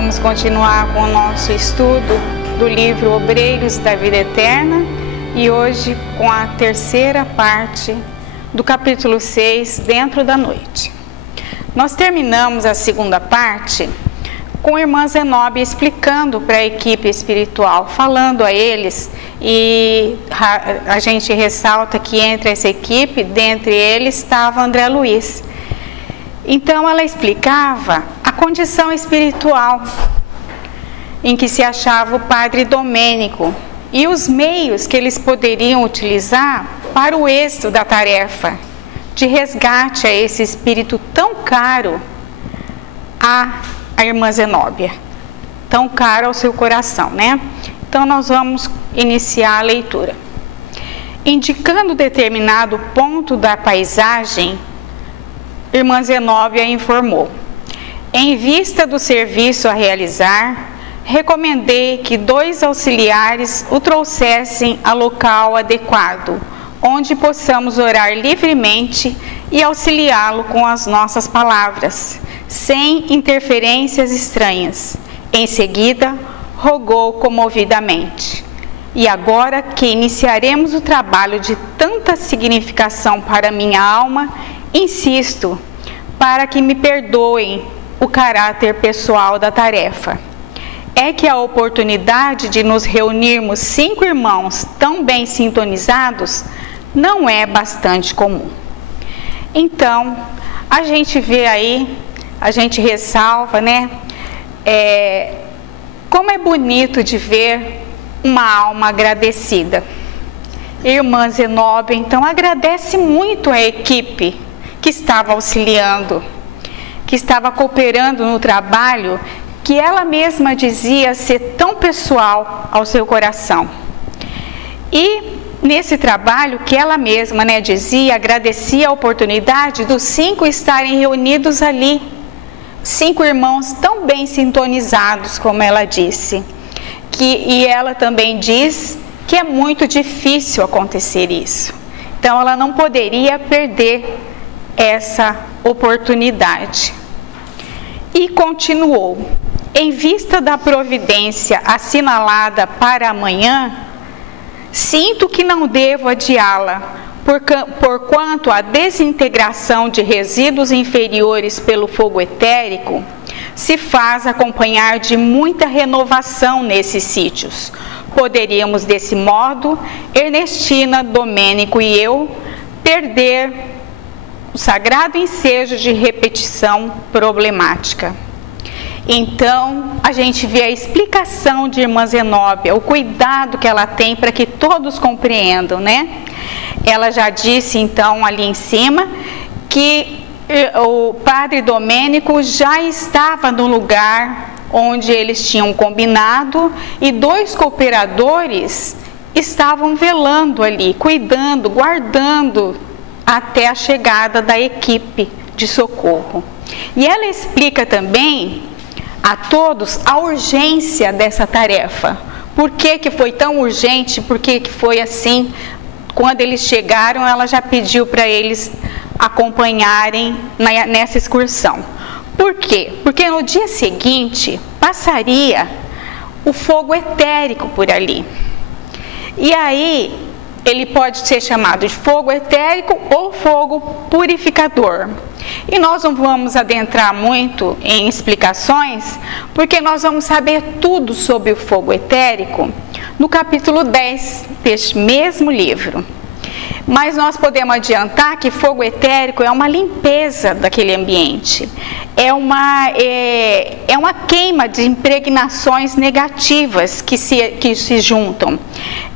vamos continuar com o nosso estudo do livro Obreiros da Vida Eterna e hoje com a terceira parte do capítulo 6, Dentro da Noite. Nós terminamos a segunda parte com a irmã Zenobia explicando para a equipe espiritual, falando a eles, e a gente ressalta que entre essa equipe, dentre eles estava André Luiz. Então ela explicava a condição espiritual em que se achava o padre Domênico e os meios que eles poderiam utilizar para o êxito da tarefa de resgate a esse espírito tão caro à irmã Zenóbia, tão caro ao seu coração, né? Então nós vamos iniciar a leitura. Indicando determinado ponto da paisagem, irmã Zenóbia informou: em vista do serviço a realizar, recomendei que 2 auxiliares o trouxessem a local adequado, onde possamos orar livremente e auxiliá-lo com as nossas palavras, sem interferências estranhas. Em seguida, rogou comovidamente: e agora que iniciaremos o trabalho de tanta significação para minha alma, insisto para que me perdoem o caráter pessoal da tarefa. É que a oportunidade de nos reunirmos 5 irmãos tão bem sintonizados não é bastante comum. Então, a gente vê aí, a gente ressalva, né? Como é bonito de ver uma alma agradecida. Irmã Zenóbia, então, agradece muito a equipe que estava auxiliando, que estava cooperando no trabalho que ela mesma dizia ser tão pessoal ao seu coração. E nesse trabalho que ela mesma, né, dizia, agradecia a oportunidade dos 5 estarem reunidos ali, 5 irmãos tão bem sintonizados, como ela disse. E ela também diz que é muito difícil acontecer isso. Então ela não poderia perder essa oportunidade. E continuou: em vista da providência assinalada para amanhã, sinto que não devo adiá-la, porquanto a desintegração de resíduos inferiores pelo fogo etérico se faz acompanhar de muita renovação nesses sítios. Poderíamos, desse modo, Ernestina, Domênico e eu, perder o sagrado ensejo de repetição problemática. Então, a gente vê a explicação de irmã Zenóbia, o cuidado que ela tem para que todos compreendam, né? Ela já disse, então, ali em cima, que o padre Domênico já estava no lugar onde eles tinham combinado e 2 cooperadores estavam velando ali, cuidando, guardando até a chegada da equipe de socorro. E ela explica também a todos a urgência dessa tarefa. Por que foi tão urgente? Por que foi assim? Quando eles chegaram, ela já pediu para eles acompanharem nessa excursão. Por quê? Porque no dia seguinte passaria o fogo etérico por ali. E aí ele pode ser chamado de fogo etérico ou fogo purificador. E nós não vamos adentrar muito em explicações, porque nós vamos saber tudo sobre o fogo etérico no capítulo 10 deste mesmo livro. Mas nós podemos adiantar que fogo etérico é uma limpeza daquele ambiente, é uma queima de impregnações negativas que se juntam,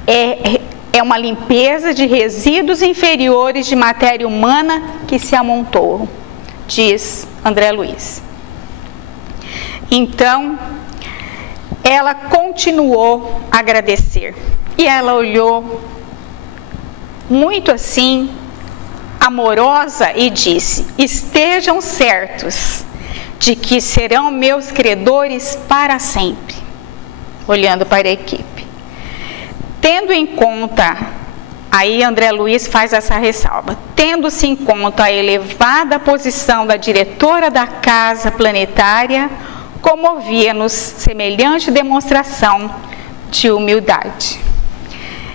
é uma limpeza de resíduos inferiores de matéria humana que se amontoam, diz André Luiz. Então, ela continuou a agradecer e ela olhou muito assim, amorosa, e disse: estejam certos de que serão meus credores para sempre. Olhando para a equipe. Tendo em conta, aí André Luiz faz essa ressalva, tendo-se em conta a elevada posição da diretora da casa planetária, comovia-nos semelhante demonstração de humildade.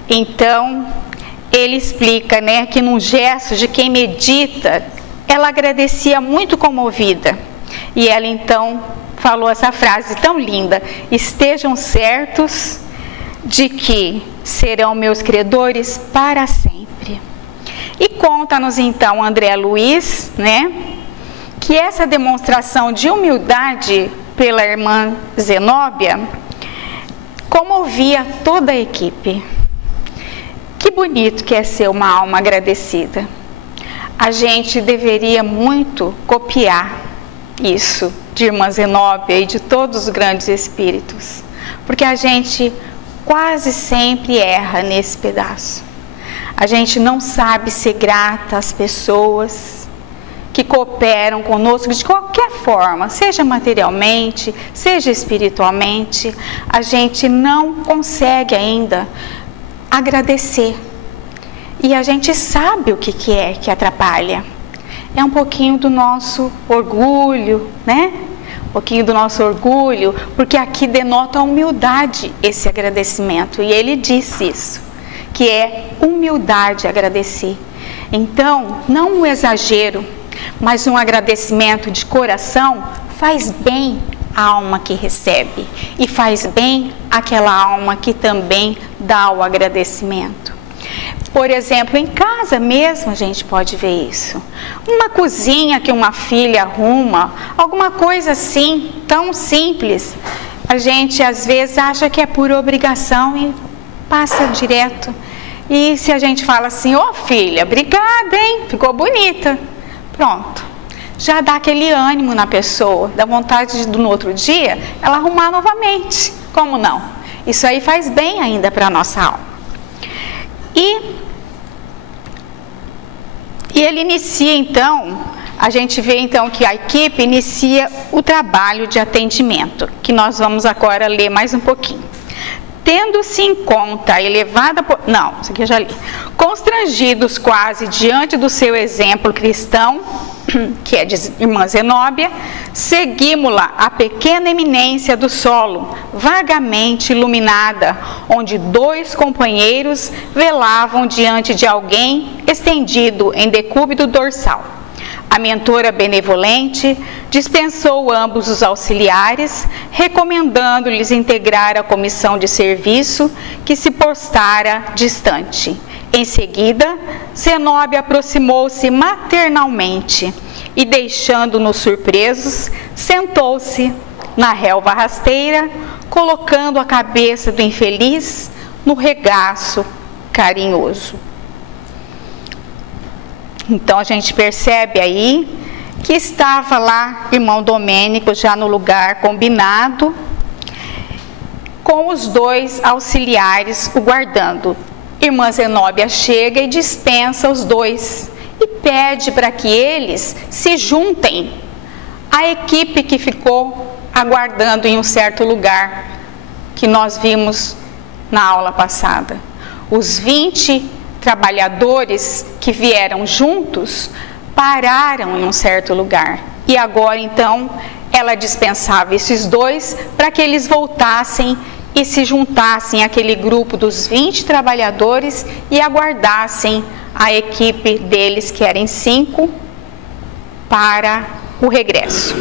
Então, ele explica, né, que num gesto de quem medita, ela agradecia muito comovida. E ela então falou essa frase tão linda: estejam certos de que serão meus credores para sempre. E conta-nos então André Luiz, né, que essa demonstração de humildade pela irmã Zenóbia comovia toda a equipe. Que bonito que é ser uma alma agradecida. A gente deveria muito copiar isso de irmã Zenóbia e de todos os grandes espíritos, porque a gente quase sempre erra nesse pedaço. A gente não sabe ser grata às pessoas que cooperam conosco de qualquer forma, seja materialmente, seja espiritualmente. A gente não consegue ainda agradecer. E a gente sabe o que é que atrapalha. É um pouquinho do nosso orgulho, né? Um pouquinho do nosso orgulho, porque aqui denota a humildade esse agradecimento. E ele disse isso, que é humildade agradecer. Então, não um exagero, mas um agradecimento de coração faz bem a alma que recebe e faz bem àquela alma que também dá o agradecimento. Por exemplo, em casa mesmo a gente pode ver isso. Uma cozinha que uma filha arruma, alguma coisa assim, tão simples, a gente às vezes acha que é por obrigação e passa direto. E se a gente fala assim: ô filha, obrigada, hein? Ficou bonita. Pronto. Já dá aquele ânimo na pessoa, dá vontade de, no outro dia, ela arrumar novamente. Como não? Isso aí faz bem ainda para a nossa alma. E ele inicia então, a gente vê então que a equipe inicia o trabalho de atendimento, que nós vamos agora ler mais um pouquinho. Tendo-se em conta a elevada... Não, isso aqui eu já li. Constrangidos quase diante do seu exemplo cristão, que é de irmã Zenóbia, seguimos-la à pequena eminência do solo, vagamente iluminada, onde 2 companheiros velavam diante de alguém estendido em decúbito dorsal. A mentora benevolente dispensou ambos os auxiliares, recomendando-lhes integrar a comissão de serviço que se postara distante. Em seguida, Zenóbia aproximou-se maternalmente e, deixando-nos surpresos, sentou-se na relva rasteira, colocando a cabeça do infeliz no regaço carinhoso. Então a gente percebe aí que estava lá irmão Domênico já no lugar combinado, com os 2 auxiliares o guardando. Irmã Zenóbia chega e dispensa os 2 e pede para que eles se juntem à equipe que ficou aguardando em um certo lugar que nós vimos na aula passada. Os 20 trabalhadores que vieram juntos pararam em um certo lugar e agora então ela dispensava esses 2 para que eles voltassem e se juntassem àquele grupo dos 20 trabalhadores e aguardassem a equipe deles, que era em 5, para o regresso.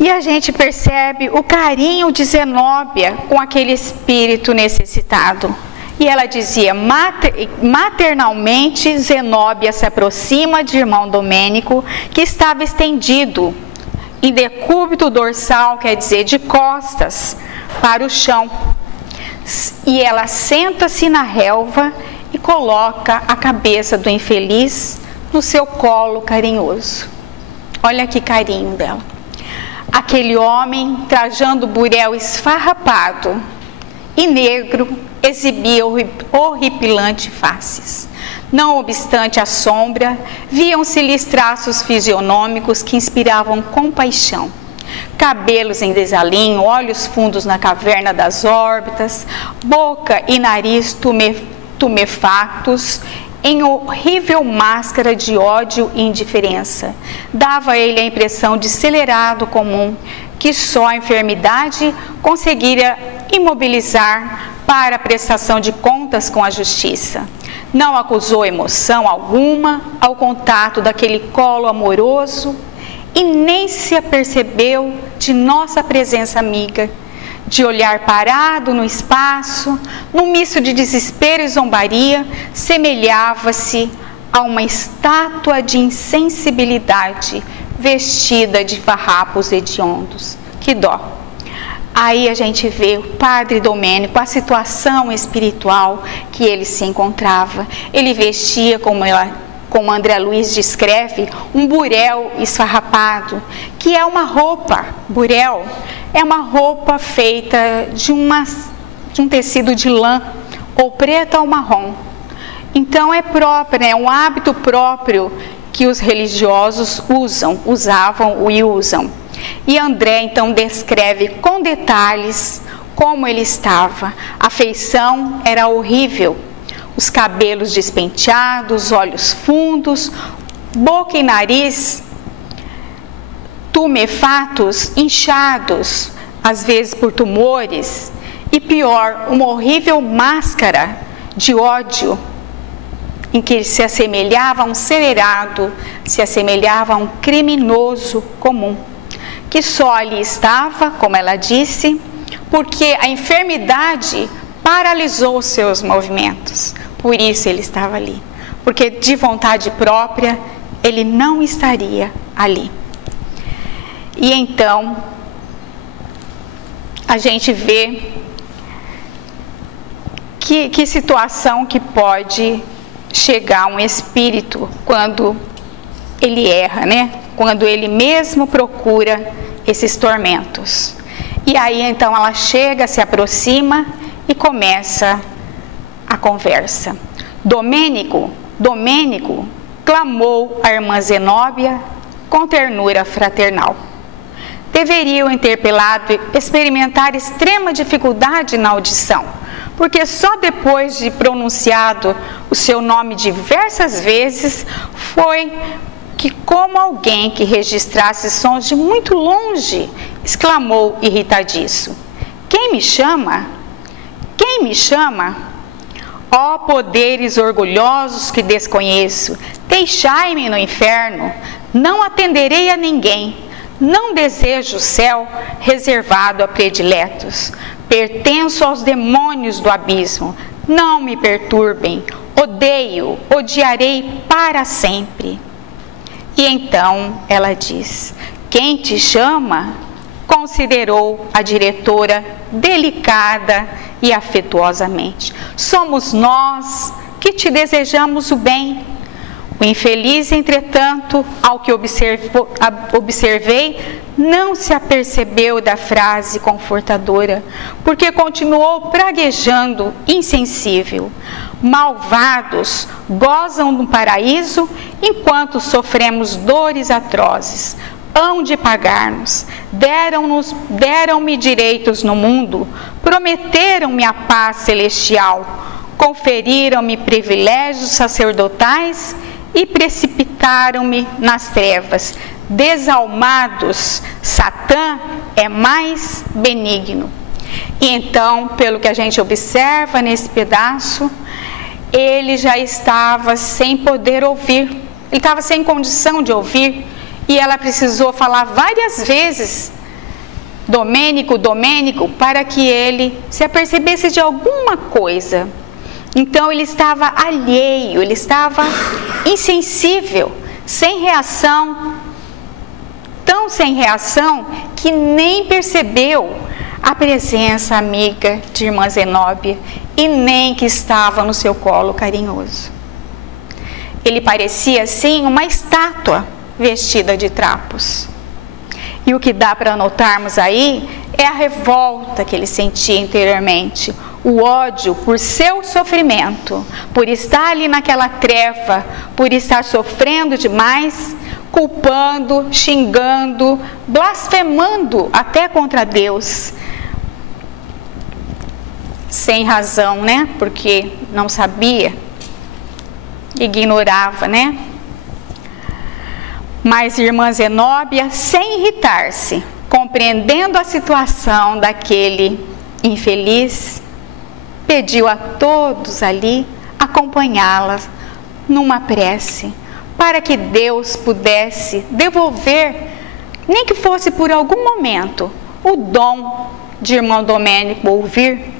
E a gente percebe o carinho de Zenóbia com aquele espírito necessitado. E ela dizia: maternalmente Zenóbia se aproxima de irmão Domênico, que estava estendido em decúbito dorsal, quer dizer, de costas para o chão. E ela senta-se na relva e coloca a cabeça do infeliz no seu colo carinhoso. Olha que carinho dela. Aquele homem, trajando burel esfarrapado e negro, exibia horripilante faces. Não obstante a sombra, viam-se-lhes traços fisionômicos que inspiravam compaixão. Cabelos em desalinho, olhos fundos na caverna das órbitas, boca e nariz tumefatos em horrível máscara de ódio e indiferença. Dava a ele a impressão de celerado comum, que só a enfermidade conseguiria imobilizar para a prestação de contas com a justiça. Não acusou emoção alguma ao contato daquele colo amoroso e nem se apercebeu de nossa presença amiga. De olhar parado no espaço, num misto de desespero e zombaria, semelhava-se a uma estátua de insensibilidade vestida de farrapos hediondos. Que dó! Aí a gente vê o padre Domênico, a situação espiritual que ele se encontrava. Ele vestia, como André Luiz descreve, um burel esfarrapado, que é uma roupa, burel, é uma roupa feita de um tecido de lã, ou preto ou marrom. Então é próprio, é um hábito próprio que os religiosos usavam e usam. E André então descreve com detalhes como ele estava. A feição era horrível, os cabelos despenteados, olhos fundos, boca e nariz tumefatos, inchados, às vezes por tumores, e pior, uma horrível máscara de ódio, em que ele se assemelhava a um celerado, se assemelhava a um criminoso comum, que só ali estava, como ela disse, porque a enfermidade paralisou os seus movimentos. Por isso ele estava ali, porque de vontade própria ele não estaria ali. E então a gente vê que situação que pode chegar um espírito quando ele erra, né? Quando ele mesmo procura esses tormentos. E aí então ela chega, se aproxima e começa a conversa. Domênico, clamou a irmã Zenóbia com ternura fraternal. Deveria o interpelado experimentar extrema dificuldade na audição, porque só depois de pronunciado o seu nome diversas vezes foi que, como alguém que registrasse sons de muito longe, exclamou irritadiço: "Quem me chama? Quem me chama? Ó poderes orgulhosos que desconheço, deixai-me no inferno, não atenderei a ninguém. Não desejo o céu reservado a prediletos. Pertenço aos demônios do abismo. Não me perturbem. Odiarei para sempre." E então ela diz: "Quem te chama?" Considerou a diretora delicada e afetuosamente. "Somos nós que te desejamos o bem." O infeliz, entretanto, ao que observei, não se apercebeu da frase confortadora, porque continuou praguejando, insensível. "Malvados gozam do paraíso, enquanto sofremos dores atrozes. Hão de pagar-nos. Deram-me direitos no mundo, prometeram-me a paz celestial, conferiram-me privilégios sacerdotais e precipitaram-me nas trevas. Desalmados, Satã é mais benigno." E então, pelo que a gente observa nesse pedaço, ele já estava sem poder ouvir, ele estava sem condição de ouvir, e ela precisou falar várias vezes: Domênico, para que ele se apercebesse de alguma coisa. Então ele estava alheio, ele estava insensível, sem reação, tão sem reação que nem percebeu a presença amiga de irmã Zenóbia e nem que estava no seu colo carinhoso. Ele parecia assim uma estátua vestida de trapos. E o que dá para notarmos aí é a revolta que ele sentia interiormente, o ódio por seu sofrimento, por estar ali naquela treva, por estar sofrendo demais, culpando, xingando, blasfemando até contra Deus. Sem razão, né? Porque não sabia ignorava, né? Mas irmã Zenóbia, sem irritar-se, compreendendo a situação daquele infeliz, pediu a todos ali acompanhá-la numa prece, para que Deus pudesse devolver, nem que fosse por algum momento, o dom de irmão Domênico ouvir,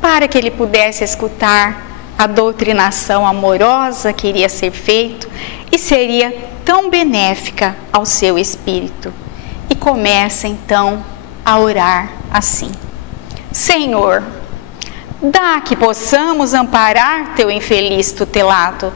para que ele pudesse escutar a doutrinação amorosa que iria ser feita e seria tão benéfica ao seu espírito. E começa então a orar assim: Senhor, dá que possamos amparar teu infeliz tutelado.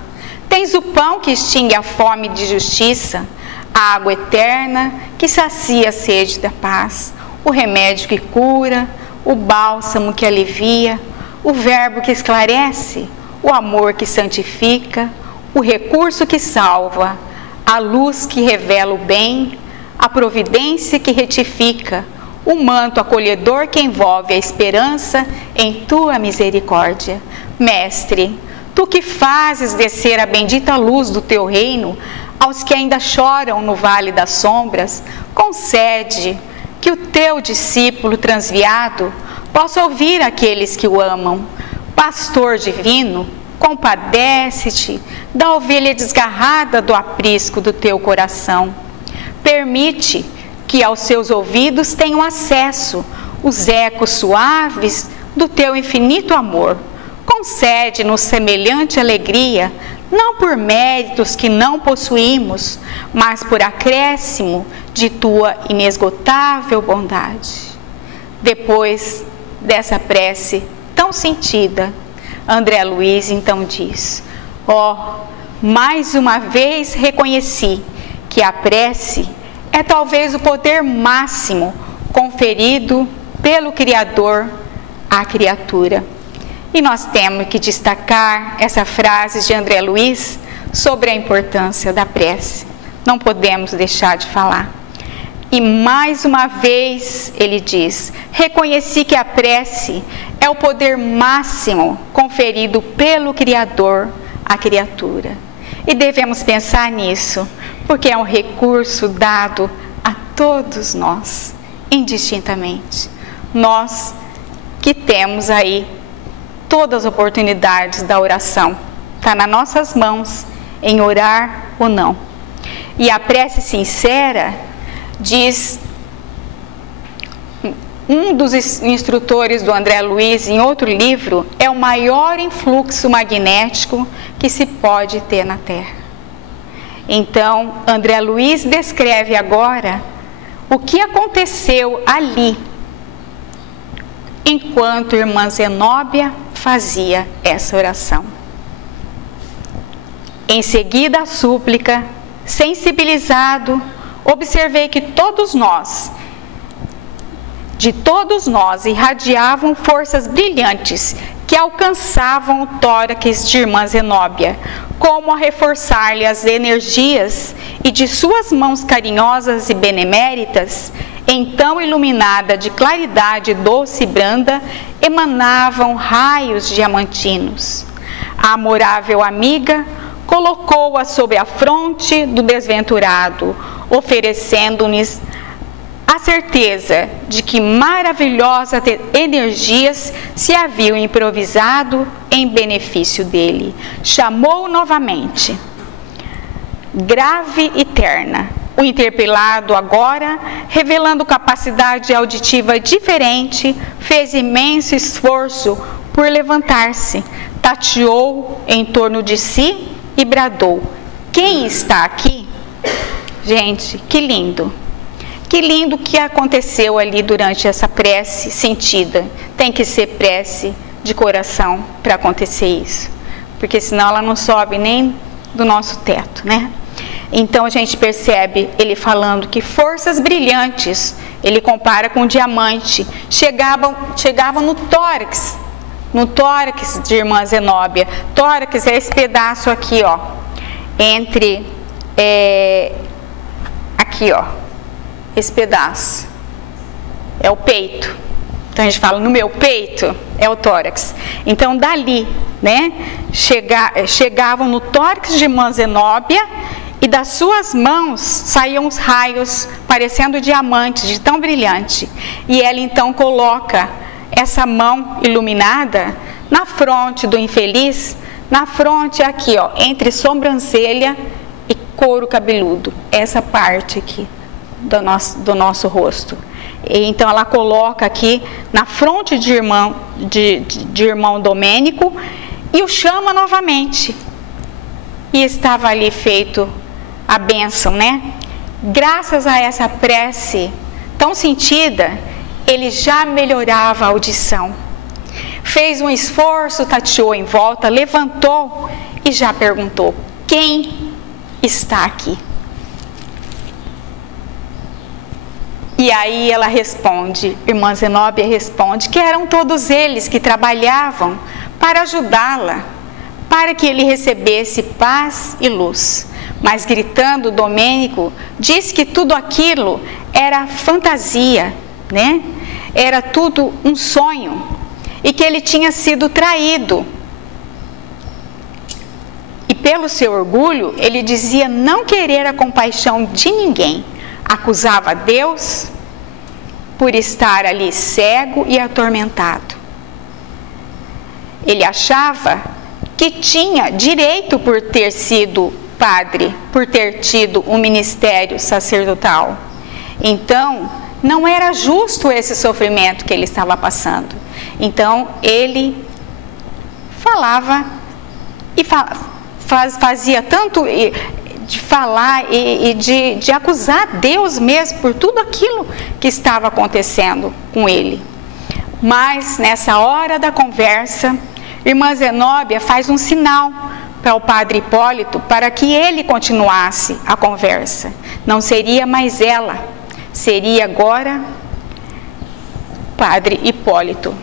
Tens o pão que extingue a fome de justiça, a água eterna que sacia a sede da paz, o remédio que cura, o bálsamo que alivia, o verbo que esclarece, o amor que santifica, o recurso que salva, a luz que revela o bem, a providência que retifica, o manto acolhedor que envolve a esperança em tua misericórdia. Mestre, tu que fazes descer a bendita luz do teu reino aos que ainda choram no vale das sombras, concede que o teu discípulo transviado possa ouvir aqueles que o amam. Pastor divino, compadece-te da ovelha desgarrada do aprisco do teu coração. Permite que aos seus ouvidos tenham acesso os ecos suaves do teu infinito amor. Concede-nos semelhante alegria, não por méritos que não possuímos, mas por acréscimo de tua inesgotável bondade. Depois dessa prece tão sentida, André Luiz então diz: mais uma vez reconheci que a prece é talvez o poder máximo conferido pelo Criador à criatura. E nós temos que destacar essa frase de André Luiz sobre a importância da prece. Não podemos deixar de falar. E mais uma vez ele diz: reconheci que a prece é o poder máximo conferido pelo Criador à criatura. E devemos pensar nisso, porque é um recurso dado a todos nós, indistintamente. Nós que temos aí todas as oportunidades da oração, está nas nossas mãos em orar ou não. E a prece sincera, diz um dos instrutores do André Luiz em outro livro, é o maior influxo magnético que se pode ter na Terra. Então, André Luiz descreve agora o que aconteceu ali, enquanto a irmã Zenóbia fazia essa oração. Em seguida a súplica, sensibilizado, observei que de todos nós irradiavam forças brilhantes que alcançavam o tórax de irmã Zenóbia, como a reforçar-lhe as energias, e de suas mãos carinhosas e beneméritas, então iluminada de claridade doce e branda, emanavam raios diamantinos. A amorável amiga colocou-a sob a fronte do desventurado, oferecendo-lhes a certeza de que maravilhosas energias se haviam improvisado em benefício dele. Chamou novamente, grave e terna, o interpelado agora, revelando capacidade auditiva diferente, fez imenso esforço por levantar-se, tateou em torno de si e bradou: quem está aqui? Gente, que lindo! Que lindo que aconteceu ali durante essa prece sentida. Tem que ser prece de coração para acontecer isso, porque senão ela não sobe nem do nosso teto, né? Então a gente percebe ele falando que forças brilhantes, ele compara com um diamante, chegavam no tórax de irmã Zenóbia. Tórax é esse pedaço aqui, ó, entre, aqui, ó, esse pedaço, é o peito. Então a gente fala no meu peito, é o tórax. Então dali, né, chegavam no tórax de irmã Zenóbia, e das suas mãos saíam os raios parecendo diamantes, de tão brilhante. E ela então coloca essa mão iluminada na fronte do infeliz, na fronte aqui, ó, entre sobrancelha e couro cabeludo, essa parte aqui do nosso rosto. E então ela coloca aqui na fronte de irmão Domênico e o chama novamente. E estava ali feito a bênção, né? Graças a essa prece tão sentida, ele já melhorava a audição. Fez um esforço, tateou em volta, levantou e já perguntou: quem está aqui? E aí ela responde, irmã Zenóbia responde, que eram todos eles que trabalhavam para ajudá-la, para que ele recebesse paz e luz. Mas gritando, Domênico diz que tudo aquilo era fantasia, né? Era tudo um sonho, e que ele tinha sido traído. E pelo seu orgulho, ele dizia não querer a compaixão de ninguém. Acusava Deus por estar ali cego e atormentado. Ele achava que tinha direito por ter sido padre, por ter tido um ministério sacerdotal. Então, não era justo esse sofrimento que ele estava passando. Então, ele falava e fazia tanto de falar e de acusar Deus mesmo por tudo aquilo que estava acontecendo com ele. Mas, nessa hora da conversa, irmã Zenóbia faz um sinal para o padre Hipólito para que ele continuasse a conversa. Não seria mais ela, seria agora o padre Hipólito.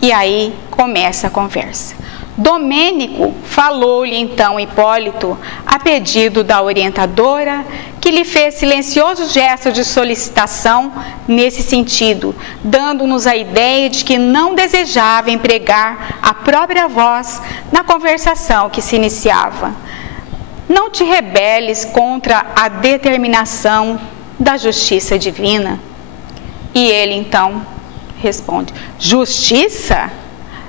E aí começa a conversa. Domênico falou-lhe então Hipólito, a pedido da orientadora, que lhe fez silencioso gesto de solicitação nesse sentido, dando-nos a ideia de que não desejava empregar a própria voz na conversação que se iniciava. Não te rebeles contra a determinação da justiça divina. E ele então responde: justiça?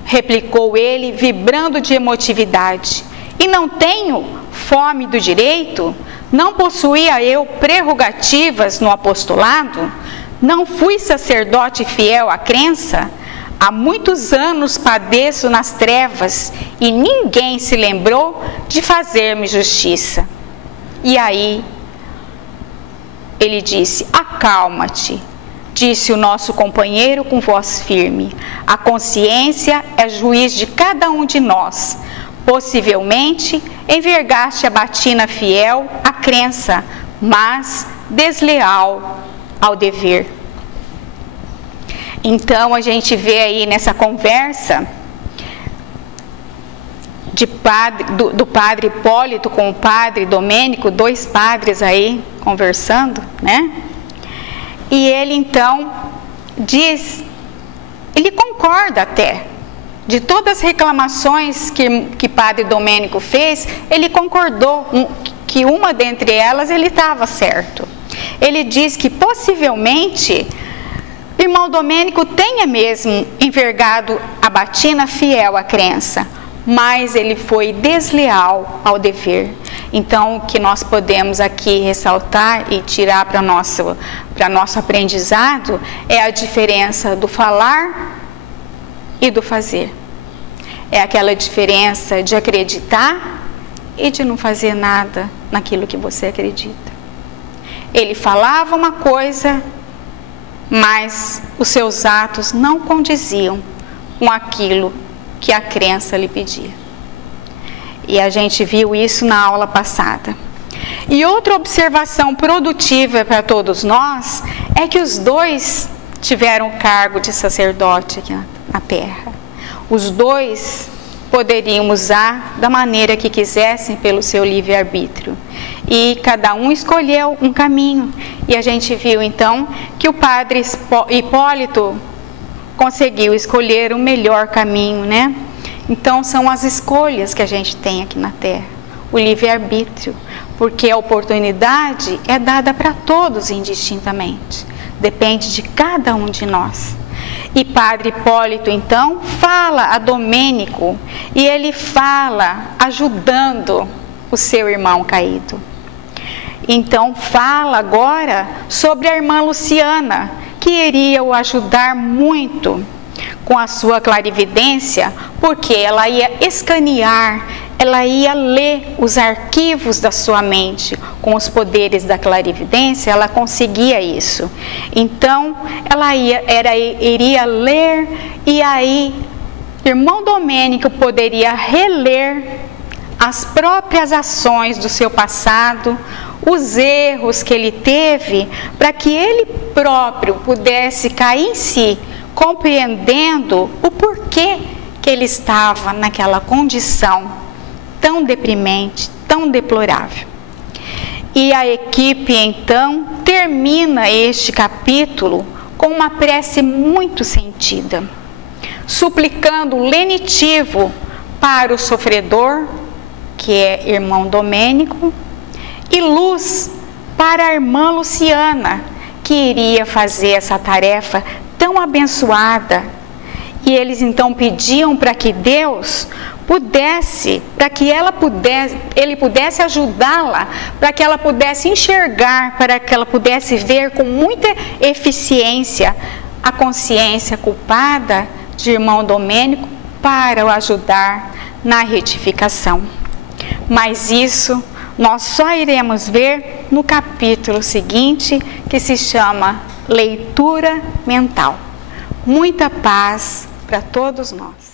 Replicou ele, vibrando de emotividade. E não tenho fome do direito? Não possuía eu prerrogativas no apostolado? Não fui sacerdote fiel à crença? Há muitos anos padeço nas trevas e ninguém se lembrou de fazer-me justiça. E aí ele disse: acalma-te. Disse o nosso companheiro com voz firme: a consciência é juiz de cada um de nós. Possivelmente envergaste a batina fiel à crença, mas desleal ao dever. Então a gente vê aí nessa conversa do padre Hipólito com o padre Domênico, dois padres aí conversando, né? E ele então diz, ele concorda até, de todas as reclamações que padre Domênico fez, ele concordou que uma dentre elas ele estava certo. Ele diz que possivelmente o irmão Domênico tenha mesmo envergado a batina fiel à crença, mas ele foi desleal ao dever. Então, o que nós podemos aqui ressaltar e tirar para nosso aprendizado é a diferença do falar e do fazer. É aquela diferença de acreditar e de não fazer nada naquilo que você acredita. Ele falava uma coisa, mas os seus atos não condiziam com aquilo que a crença lhe pedia. E a gente viu isso na aula passada. E outra observação produtiva para todos nós é que os dois tiveram o cargo de sacerdote aqui na terra. Os dois poderiam usar da maneira que quisessem pelo seu livre-arbítrio. E cada um escolheu um caminho. E a gente viu então que o padre Hipólito conseguiu escolher o melhor caminho, né? Então são as escolhas que a gente tem aqui na Terra, o livre-arbítrio, porque a oportunidade é dada para todos indistintamente, depende de cada um de nós. E Padre Hipólito então fala a Domênico, e ele fala ajudando o seu irmão caído. Então fala agora sobre a irmã Luciana, que iria o ajudar muito com a sua clarividência, porque ela ia escanear, ela ia ler os arquivos da sua mente. Com os poderes da clarividência, ela conseguia isso. Então, ela iria ler, e aí, irmão Domênico poderia reler as próprias ações do seu passado, os erros que ele teve, para que ele próprio pudesse cair em si, compreendendo o porquê que ele estava naquela condição tão deprimente, tão deplorável. E a equipe então termina este capítulo com uma prece muito sentida, suplicando lenitivo para o sofredor, que é irmão Domênico, e luz para a irmã Luciana, que iria fazer essa tarefa tão abençoada. E eles então pediam para que Deus pudesse, ele pudesse ajudá-la, para que ela pudesse enxergar, para que ela pudesse ver com muita eficiência a consciência culpada de irmão Domênico, para o ajudar na retificação. Mas isso nós só iremos ver no capítulo seguinte, que se chama Leitura Mental. Muita paz para todos nós.